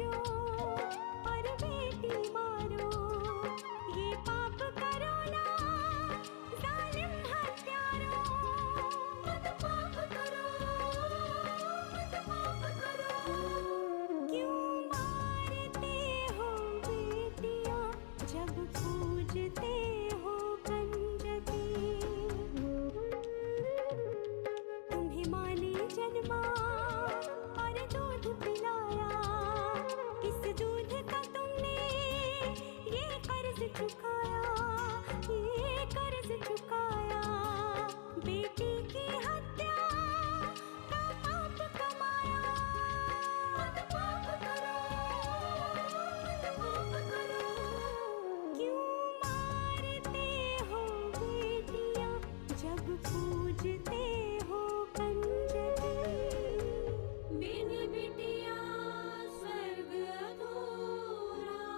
पूजो और बेटी मारो, ये पाप करो ना जालिम हत्यारों। मत पाप करो, मत पाप करो। क्यों मारते हो बेटियां जब पूजते हो कंजकी। तुम्हें माँ ने जन्मा और दूध पिलाया, इस दूध का तुमने ये कर्ज चुकाया, ये कर्ज चुकाया। बेटी की हत्या का पाप कमाया। मत पाप करो, मत पाप करो। क्यों मारते हो बेटियां जब पूजते हो कंजकी। बिन बिटिया स्वर्ग अधूरा।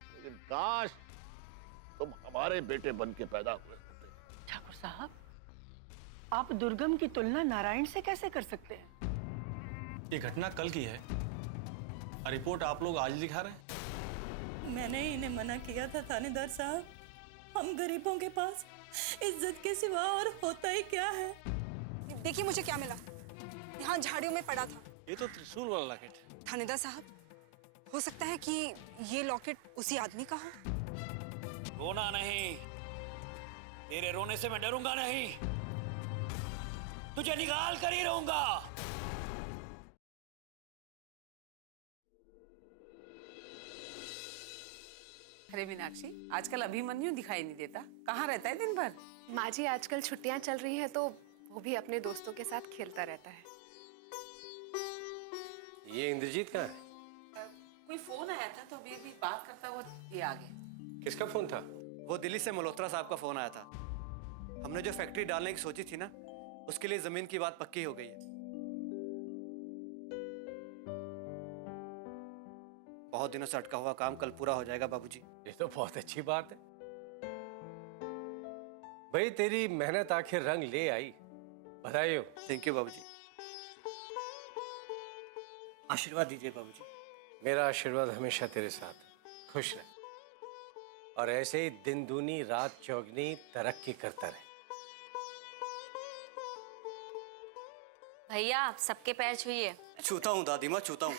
लेकिन काश तुम हमारे बेटे बन के पैदा हुए होते। ठाकुर साहब, आप दुर्गम की तुलना नारायण से कैसे कर सकते हैं? ये घटना कल की है, रिपोर्ट आप लोग आज दिखा रहे हैं। मैंने इन्हें मना किया था थानेदार साहब, हम गरीबों के पास इज्जत के सिवा और होता ही क्या है। देखिए मुझे क्या मिला, यहाँ झाड़ियों में पड़ा था। ये तो त्रिशूल वाला लॉकेट है। थानेदार साहब, हो सकता है कि ये लॉकेट उसी आदमी का हो। रोना नहीं, तेरे रोने से मैं डरूंगा नहीं, तुझे निकाल कर ही रहूंगा। अरे मीनाक्षी, आजकल अभिमन्यु दिखाई नहीं देता, कहाँ रहता है दिन भर? माँ जी, आजकल छुट्टियां चल रही हैं तो वो भी अपने दोस्तों के साथ खेलता रहता है। ये इंद्रजीत कहाँ है? कोई फोन आया था तो अभी अभी बात करता वो ये आ गया। किसका फोन था? वो दिल्ली से मल्होत्रा साहब का फोन आया था। हमने जो फैक्ट्री डालने की सोची थी ना, उसके लिए जमीन की बात पक्की हो गई है। बहुत दिनों से अटका हुआ काम कल पूरा हो जाएगा बाबूजी। ये तो बहुत अच्छी बात है भाई, तेरी मेहनत आखिर रंग ले आई, बधाई हो। थैंक यू बाबूजी। आशीर्वाद दीजिए बाबूजी। मेरा आशीर्वाद हमेशा तेरे साथ है। खुश रह और ऐसे ही दिन दूनी रात चौगनी तरक्की करता रहे। भैया, आप सबके पैर छूइए। छूता हूँ दादी माँ, छूता हूँ।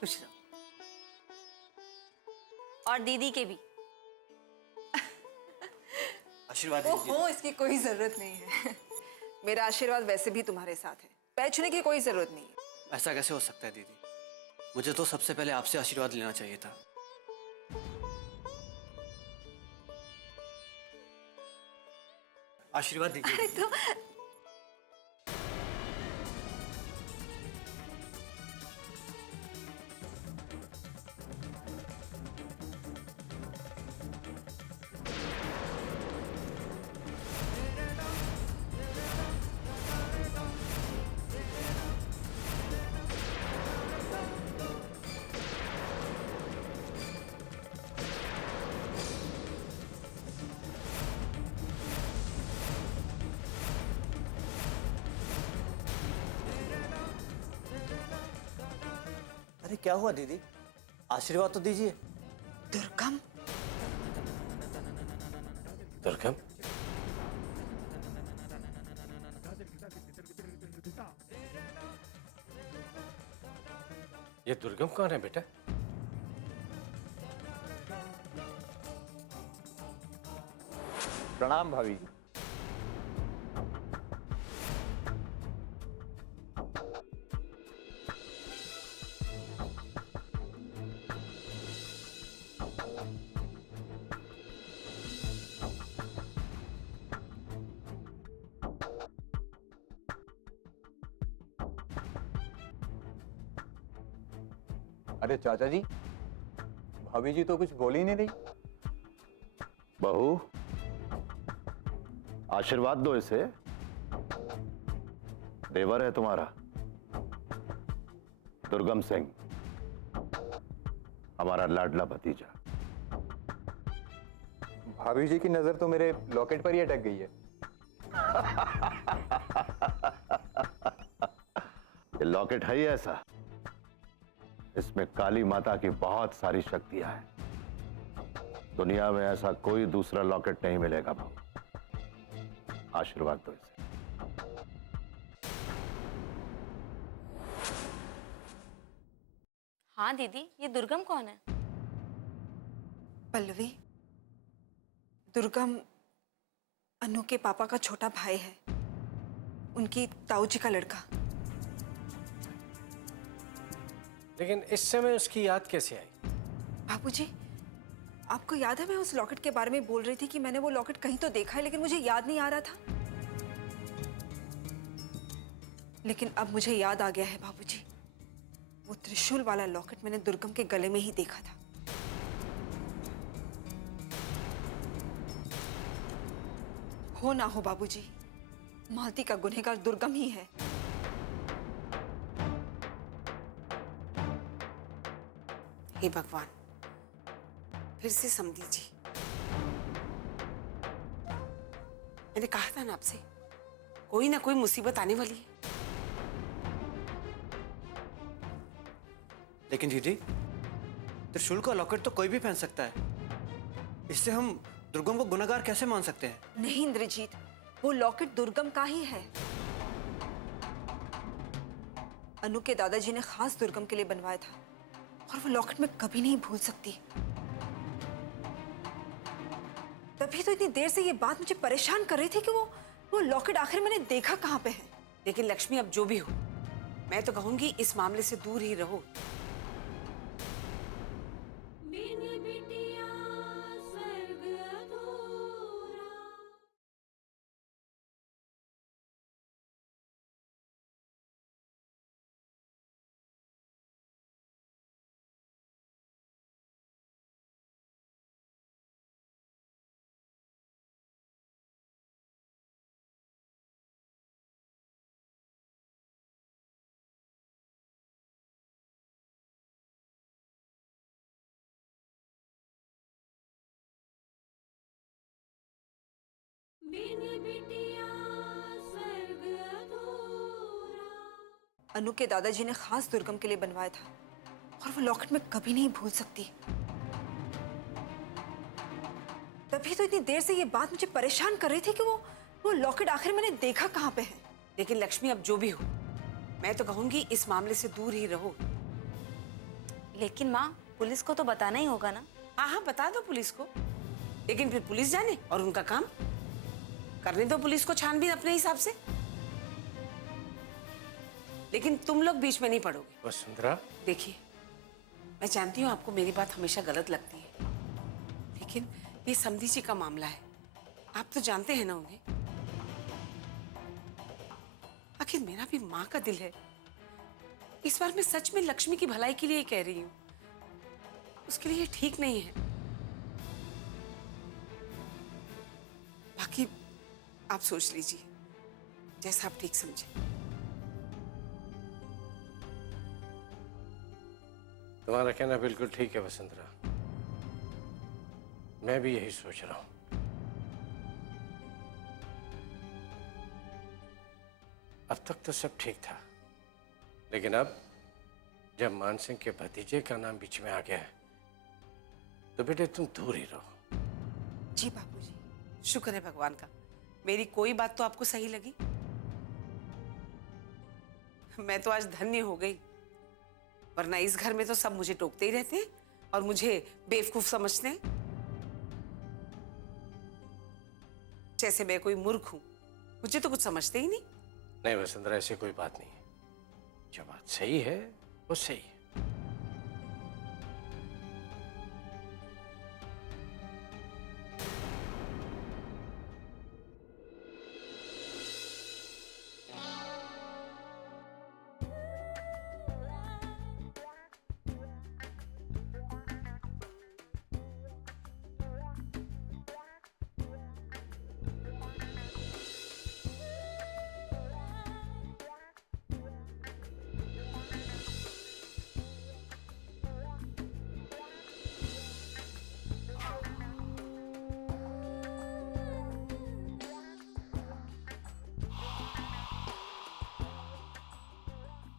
खुश रहो। और दीदी के भी। आशीर्वाद ओहो, इसकी कोई जरूरत नहीं है। मेरा आशीर्वाद वैसे भी तुम्हारे साथ है, पैर छूने की कोई जरूरत नहीं है। ऐसा कैसे हो सकता है दीदी? मुझे तो सबसे पहले आपसे आशीर्वाद लेना चाहिए था। आशीर्वाद दीजिए। अरे तो अरे क्या हुआ दीदी? आशीर्वाद तो दीजिए। दुर्गम, दुर्गम? ये दुर्गम कौन है बेटा? प्रणाम भाभी जी। अरे चाचा जी, भाभी जी तो कुछ बोल ही नहीं रही। बहू, आशीर्वाद दो इसे, देवर है तुम्हारा दुर्गम सिंह, हमारा लाडला भतीजा। भाभी जी की नजर तो मेरे लॉकेट पर ही अटक गई है। ये लॉकेट है ही ऐसा, इसमें काली माता की बहुत सारी शक्तियां हैं। दुनिया में ऐसा कोई दूसरा लॉकेट नहीं मिलेगा भाऊ। आशीर्वाद दो इसे। हाँ दीदी, ये दुर्गम कौन है? पल्लवी, दुर्गम अनु के पापा का छोटा भाई है, उनकी ताऊ जी का लड़का। लेकिन इस समय उसकी याद कैसे आई? बाबूजी, आपको याद है मैं उस लॉकेट के बारे में बोल रही थी कि मैंने वो लॉकेट कहीं तो देखा है, लेकिन मुझे याद नहीं आ रहा था। लेकिन अब मुझे याद आ गया है बाबूजी, वो त्रिशूल वाला लॉकेट मैंने दुर्गम के गले में ही देखा था। हो ना हो बाबूजी, मालती का गुनहगार दुर्गम ही है। हे भगवान, फिर से समझी जी। मैंने कहा था ना आपसे, कोई ना कोई मुसीबत आने वाली है। लेकिन दीदी, त्रिशूल का लॉकेट तो कोई भी पहन सकता है, इससे हम दुर्गम को गुनहगार कैसे मान सकते हैं? नहीं इंद्रजीत, वो लॉकेट दुर्गम का ही है। अनु के दादाजी ने खास दुर्गम के लिए बनवाया था, और वो लॉकेट मैं कभी नहीं भूल सकती। तभी तो इतनी देर से ये बात मुझे परेशान कर रही थी कि वो लॉकेट आखिर मैंने देखा कहाँ पे है। लेकिन लक्ष्मी, अब जो भी हो, मैं तो कहूंगी इस मामले से दूर ही रहो। अनु के दादाजी ने खास दुर्गम के लिए बनवाया था, और वो लॉकेट मैं कभी नहीं भूल सकती। तभी तो इतनी देर से ये बात मुझे परेशान कर रही थी कि वो लॉकेट आखिर मैंने देखा कहाँ पे है। लेकिन लक्ष्मी, अब जो भी हो, मैं तो कहूंगी इस मामले से दूर ही रहो। लेकिन माँ, पुलिस को तो बताना ही होगा ना। हाँ हाँ, बता दो पुलिस को, लेकिन फिर पुलिस जाने और उनका काम करने दो पुलिस को छानबीन अपने हिसाब से। लेकिन तुम लोग बीच में नहीं पड़ोगे। वसुंधरा, देखिए, मैं जानती हूँ आपको मेरी बात हमेशा गलत लगती है, लेकिन ये समधी जी का मामला है, आप तो जानते हैं ना उन्हें। आखिर मेरा भी माँ का दिल है। इस बार मैं सच में लक्ष्मी की भलाई के लिए कह रही हूँ, उसके लिए ठीक नहीं है। बाकी आप सोच लीजिए, जैसा आप ठीक समझे। तुम्हारा कहना बिल्कुल ठीक है वसुंधरा, मैं भी यही सोच रहा हूं। अब तक तो सब ठीक था, लेकिन अब जब मान सिंह के भतीजे का नाम बीच में आ गया है, तो बेटे तुम दूर ही रहो। जी बाबूजी। शुक्र है भगवान का, मेरी कोई बात तो आपको सही लगी। मैं तो आज धन्य हो गई, वरना इस घर में तो सब मुझे टोकते ही रहते हैं और मुझे बेवकूफ समझते हैं, जैसे मैं कोई मूर्ख हूं। मुझे तो कुछ समझते ही नहीं। नहीं वसुंधरा, ऐसी कोई बात नहीं है। जो बात सही है वो सही है।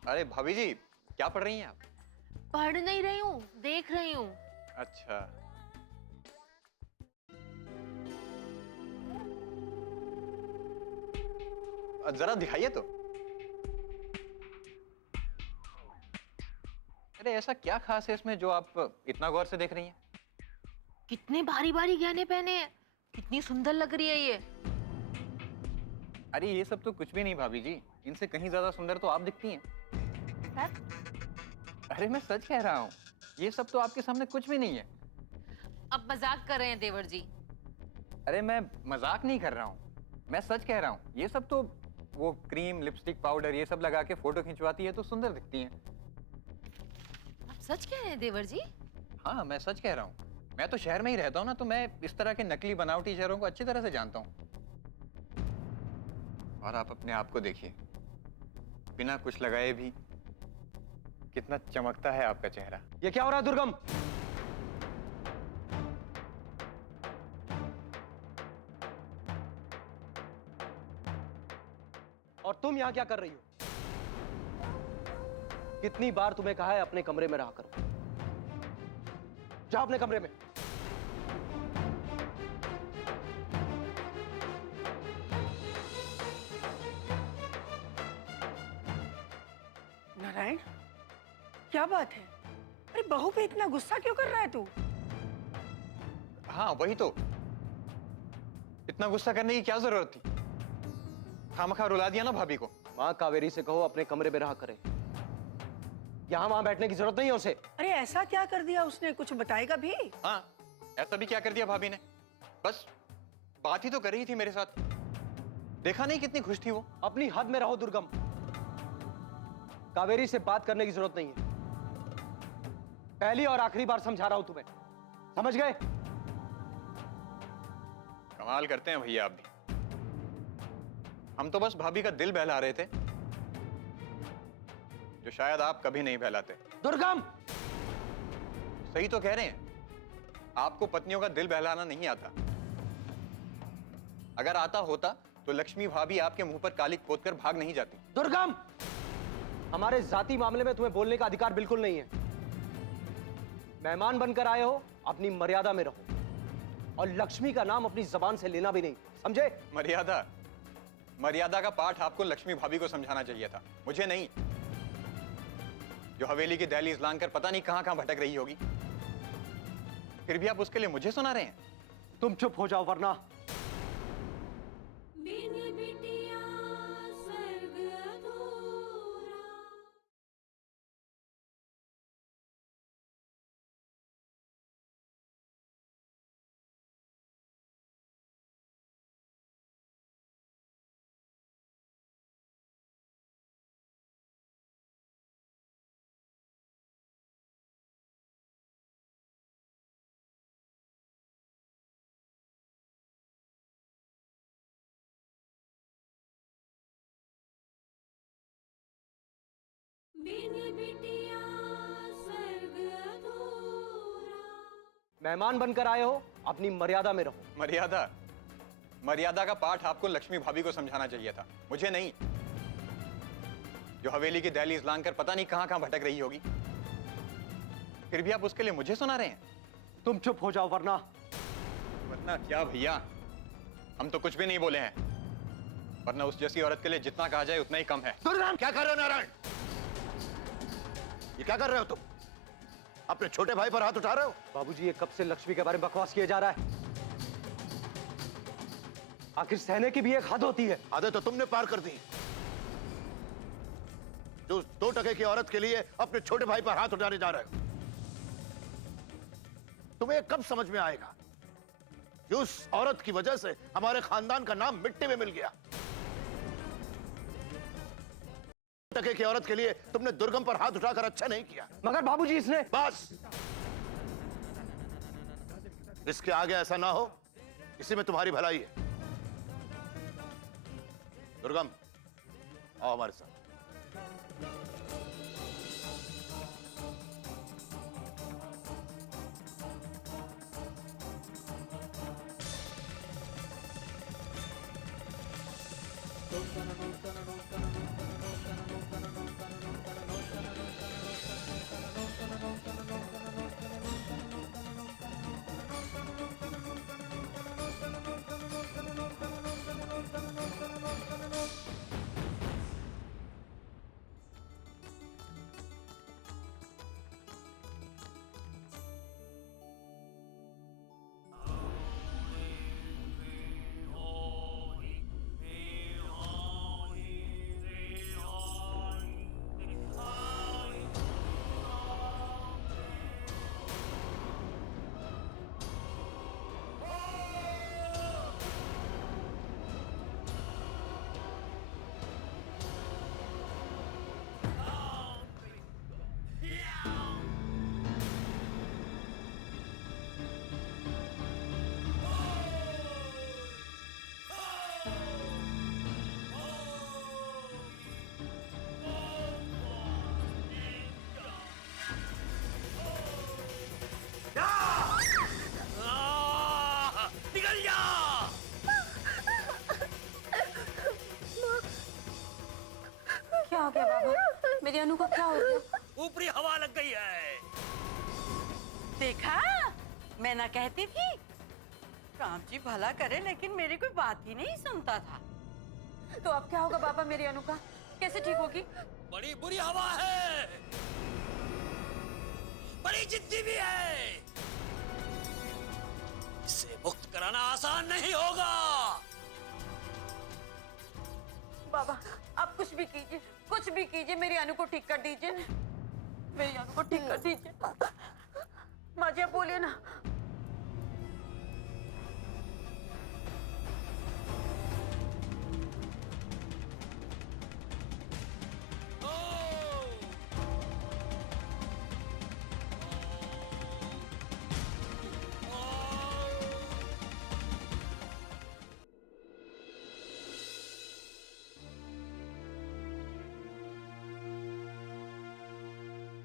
अरे भाभी जी, क्या पढ़ रही हैं आप? पढ़ नहीं रही हूँ, देख रही हूँ। अच्छा। जरा दिखाइए तो। अरे ऐसा क्या खास है इसमें जो आप इतना गौर से देख रही हैं? कितने भारी भारी गहने पहने हैं, कितनी सुंदर लग रही है ये। अरे ये सब तो कुछ भी नहीं भाभी जी, इनसे कहीं ज्यादा सुंदर तो आप दिखती हैं। अरे मैं सच कह रहा हूँ, ये सब तो आपके सामने कुछ भी नहीं है। अब मजाक कर रहे हैं देवर जी। अरे मैं मजाक नहीं कर रहा हूँ, मैं सच कह रहा हूँ। ये सब तो वो क्रीम, लिपस्टिक, पाउडर ये सब लगा के फोटो खिंचवाती है तो सुंदर दिखती हैं। आप सच कह रहे हैं देवर जी? हाँ मैं सच कह रहा हूँ। मैं तो शहर में ही रहता हूँ ना, तो मैं इस तरह के नकली बनावटी चेहरों को अच्छी तरह से जानता हूँ। और आप अपने आप को देखिए, बिना कुछ लगाए भी कितना चमकता है आपका चेहरा। ये क्या हो रहा है दुर्गम? और तुम यहां क्या कर रही हो? कितनी बार तुम्हें कहा है अपने कमरे में रहा करो। जाओ अपने कमरे में। नारायण, क्या बात है? अरे बहू पे इतना गुस्सा क्यों कर रहा है तू? हाँ वही तो, इतना गुस्सा करने की क्या जरूरत थी? खामखा रुला दिया ना भाभी को। माँ कावेरी से कहो अपने कमरे में रहा करे, यहाँ वहां बैठने की जरूरत नहीं है उसे। अरे ऐसा क्या कर दिया उसने, कुछ बताएगा भी? हाँ ऐसा भी क्या कर दिया भाभी ने? बस बात ही तो कर रही थी मेरे साथ, देखा नहीं कितनी खुश थी वो। अपनी हद में रहो दुर्गम, कावेरी से बात करने की जरूरत नहीं है। पहली और आखिरी बार समझा रहा हूं तुम्हें, समझ गए? कमाल करते हैं भैया आप भी। हम तो बस भाभी का दिल बहला रहे थे, जो शायद आप कभी नहीं बहलाते। दुर्गम! सही तो कह रहे हैं, आपको पत्नियों का दिल बहलाना नहीं आता। अगर आता होता तो लक्ष्मी भाभी आपके मुंह पर कालिक पोतकर भाग नहीं जाती। दुर्गम! हमारे जाति मामले में तुम्हें बोलने का अधिकार बिल्कुल नहीं है। मेहमान बनकर आए हो, अपनी मर्यादा में रहो, और लक्ष्मी का नाम अपनी जबान से लेना भी नहीं, समझे? मर्यादा? मर्यादा का पाठ आपको लक्ष्मी भाभी को समझाना चाहिए था, मुझे नहीं। जो हवेली की दहलीज लांघकर पता नहीं कहां कहां भटक रही होगी, फिर भी आप उसके लिए मुझे सुना रहे हैं। तुम चुप हो जाओ वरना। मेहमान बनकर आए हो, अपनी मर्यादा में रहो। मर्यादा? मर्यादा का पाठ आपको लक्ष्मी भाभी को समझाना चाहिए था, मुझे नहीं। जो हवेली की दहलीज लांघकर पता नहीं कहां कहां भटक रही होगी, फिर भी आप उसके लिए मुझे सुना रहे हैं। तुम चुप हो जाओ वरना। वरना क्या भैया, हम तो कुछ भी नहीं बोले हैं, वरना उस जैसी औरत के लिए जितना कहा जाए उतना ही कम है। क्या कर रहे हो नारायण? ये क्या कर रहे हो तुम? अपने छोटे भाई पर हाथ उठा रहे हो? बाबूजी, ये कब से लक्ष्मी के बारे में बकवास किया जा रहा है? आखिर सहने की भी एक हद होती है। हदें तो तुमने पार कर दी। जो 2 टके की औरत के लिए अपने छोटे भाई पर हाथ उठाने जा रहे हो, तुम्हें कब समझ में आएगा कि उस औरत की वजह से हमारे खानदान का नाम मिट्टी में मिल गया। टके की औरत के लिए तुमने दुर्गम पर हाथ उठाकर अच्छा नहीं किया। मगर बाबूजी, इसने बस, इसके आगे ऐसा ना हो, इसी में तुम्हारी भलाई है। दुर्गम, आओ हमारे साथ। बाबा, मेरी अनु को क्या हो गया? ऊपरी हवा लग गई है। देखा, मैं ना कहती थी। राम जी भला करे, लेकिन मेरी कोई बात ही नहीं सुनता था। तो अब क्या होगा बाबा मेरी अनु का? कैसे ठीक होगी? बड़ी बुरी हवा है, बड़ी जिद्दी भी है। इसे मुक्त कराना आसान नहीं होगा। बाबा, आप कुछ भी कीजिए, कुछ भी कीजिए, मेरी अनु को ठीक कर दीजिए। मेरी अनु को ठीक कर दीजिए। माँ जी, आप बोलिए ना।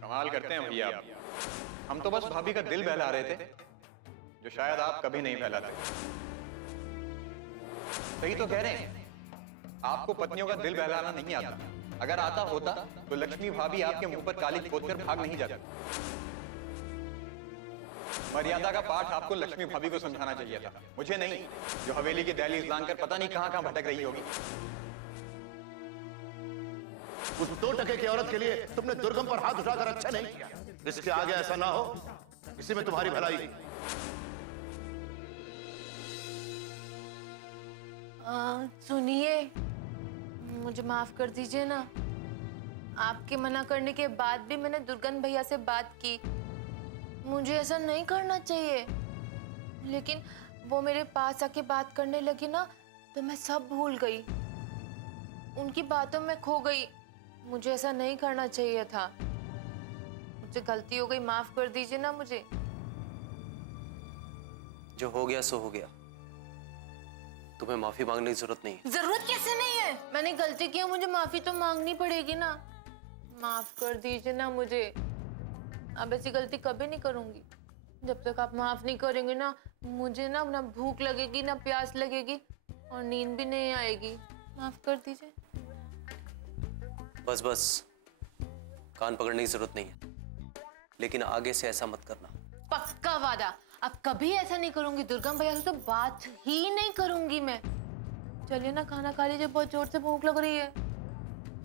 कमाल करते हैं भैया आप। हम तो बस भाभी का दिल बहला रहे थे, जो शायद आप कभी नहीं बहलाते। सही तो कह रहे हैं, आपको पत्नियों का दिल बहलाना नहीं आता। अगर आता होता तो लक्ष्मी भाभी आपके मुंह पर काली खोदकर भाग नहीं जाती। मर्यादा का पाठ आपको लक्ष्मी भाभी को समझाना चाहिए था, मुझे नहीं, जो हवेली की दहलीज लांघकर पता नहीं कहां भटक रही होगी। उस 2 टके की औरत के लिए तुमने दुर्गम पर हाथ उठाकर अच्छा नहीं किया। इसके आगे ऐसा ना हो, इसी में तुम्हारी भलाई। सुनिए, मुझे माफ कर दीजिए ना। आपके मना करने के बाद भी मैंने दुर्गन भैया से बात की। मुझे ऐसा नहीं करना चाहिए, लेकिन वो मेरे पास आके बात करने लगी ना, तो मैं सब भूल गई, उनकी बातों में खो गई। मुझे ऐसा नहीं करना चाहिए था। मुझसे गलती हो गई, माफ कर दीजिए ना मुझे। जो हो गया सो हो गया, तुम्हें माफी मांगने की जरूरत नहीं है। जरूरत कैसे नहीं है? मैंने गलती की, मुझे माफी तो मांगनी पड़ेगी ना। माफ कर दीजिए ना मुझे। अब ऐसी गलती कभी नहीं करूंगी। जब तक आप माफ नहीं करेंगे ना, मुझे ना भूख लगेगी, ना प्यास लगेगी, और नींद भी नहीं आएगी। माफ कर दीजिए। बस बस, कान पकड़ने की जरूरत नहीं है, लेकिन आगे से ऐसा मत करना। पक्का वादा, अब कभी ऐसा नहीं करूंगी। दुर्गम भैया से तो बात ही नहीं करूंगी मैं। चलिए ना, खाना खा लीजिए, बहुत जोर से भूख लग रही है।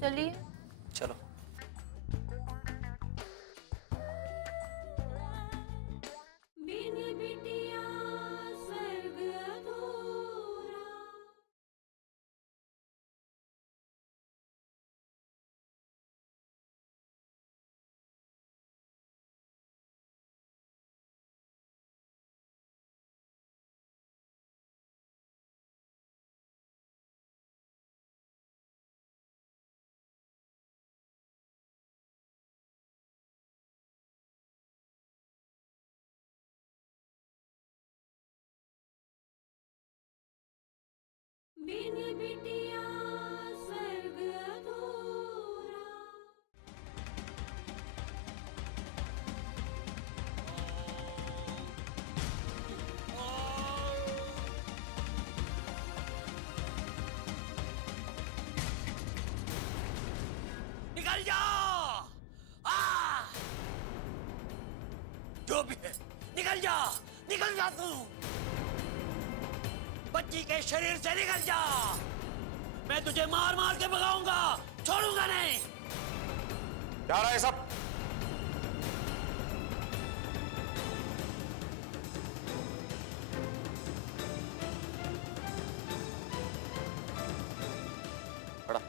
चलिए। चलो। बिन बिटिया स्वर्ग अधूरा। निकल जा! जो भी है, निकल जा तू! बच्ची के शरीर से निकल जा! मैं तुझे मार मार के भगाऊंगा, छोड़ूंगा नहीं। क्या रहा है सब? खड़ा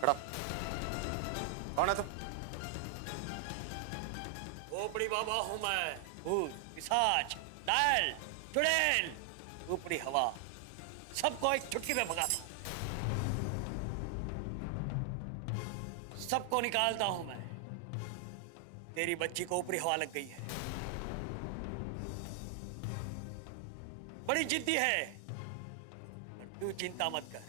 खड़ा। कौन है तुम? ऊपरी बाबा हूं मैं। भूत, पिशाच, डायल, चुड़ैल, ऊपरी हवा, सबको एक चुटकी में भगाता हूं। सबको निकालता हूं मैं। तेरी बच्ची को ऊपरी हवा लग गई है, बड़ी जिद्दी है, पर तू चिंता मत कर,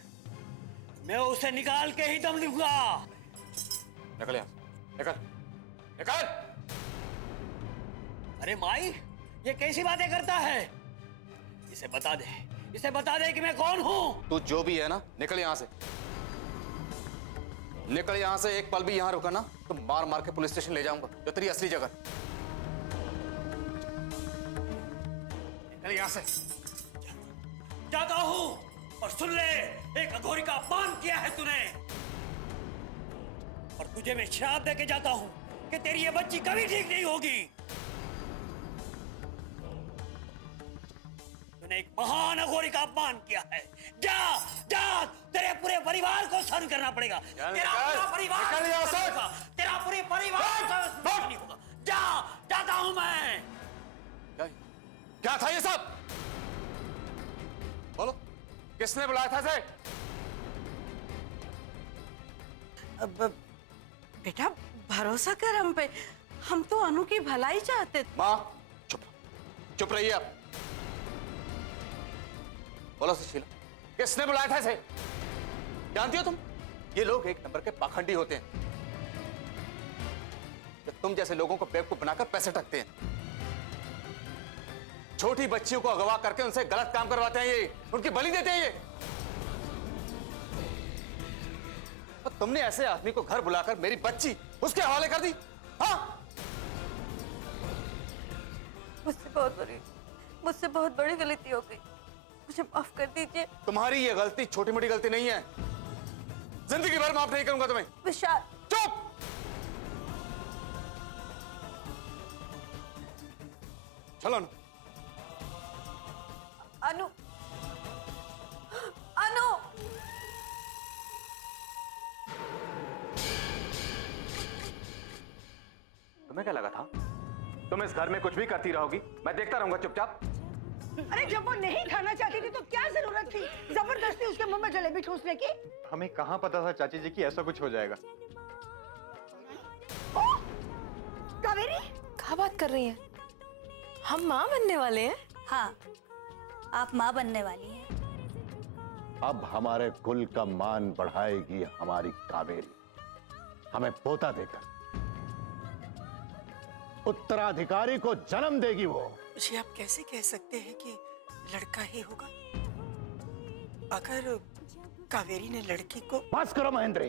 मैं उसे निकाल के ही दम दूंगा। निकल यहाँ, निकल, निकल! अरे माई, ये कैसी बातें करता है? इसे बता दे कि मैं कौन हूं। तू जो भी है ना, निकल यहाँ से। निकल यहाँ से, एक पल भी यहाँ रुका ना तो मार मार के पुलिस स्टेशन ले जाऊंगा, जो तेरी असली जगह। निकल यहाँ से। जाता हूँ, और सुन ले, एक अघोरी का अपमान किया है तूने, और तुझे मैं श्राप देके जाता हूँ कि तेरी ये बच्ची कभी ठीक नहीं होगी। तूने एक महान अघोरी का अपमान किया है। जा जा, तेरे पूरे परिवार को सहन करना पड़ेगा। तेरा पूरा परिवार तेरा पूरे परिवार नहीं होगा। जा, जाता हूं मैं। क्या था ये सब? बोलो, किसने बुलाया था इसे? अब बेटा भरोसा कर हम पे, हम तो अनु की भलाई चाहते थे। माँ चुप, चुप रहिए आप। बोलो सुशीला, किसने बुलाया था इसे? जानती हो तुम, ये लोग एक नंबर के पाखंडी होते हैं, कि तुम जैसे लोगों को बेवकूफ बनाकर पैसे ठगते हैं। छोटी बच्चियों को अगवा करके उनसे गलत काम करवाते हैं, ये उनकी बलि देते हैं ये। और तुमने ऐसे आदमी को घर बुलाकर मेरी बच्ची उसके हवाले कर दी। हाँ, मुझसे बहुत बड़ी गलती हो गई, मुझे माफ कर दीजिए। तुम्हारी ये गलती छोटी मोटी गलती नहीं है, जिंदगी भर माफ नहीं करूंगा तुम्हें। विशाल चुप। चलो ना। अनु, अनु, तुम्हें क्या लगा था तुम इस घर में कुछ भी करती रहोगी, मैं देखता रहूंगा चुपचाप? अरे जब वो नहीं खाना चाहती थी तो क्या जरूरत थी जबरदस्ती उसके मुंह में जलेबी ठूसने की? हमें कहाँ पता था चाची जी कि ऐसा कुछ हो जाएगा। कावेरी, क्या बात कर रही हैं? हम माँ बनने वाले हैं? हाँ, आप माँ बनने वाली हैं। अब हमारे कुल का मान बढ़ाएगी हमारी कावेरी, हमें पोता देकर उत्तराधिकारी को जन्म देगी वो। जी आप कैसे कह सकते हैं कि लड़का ही होगा? अगर कावेरी ने लड़की को... बस करो महेंद्री,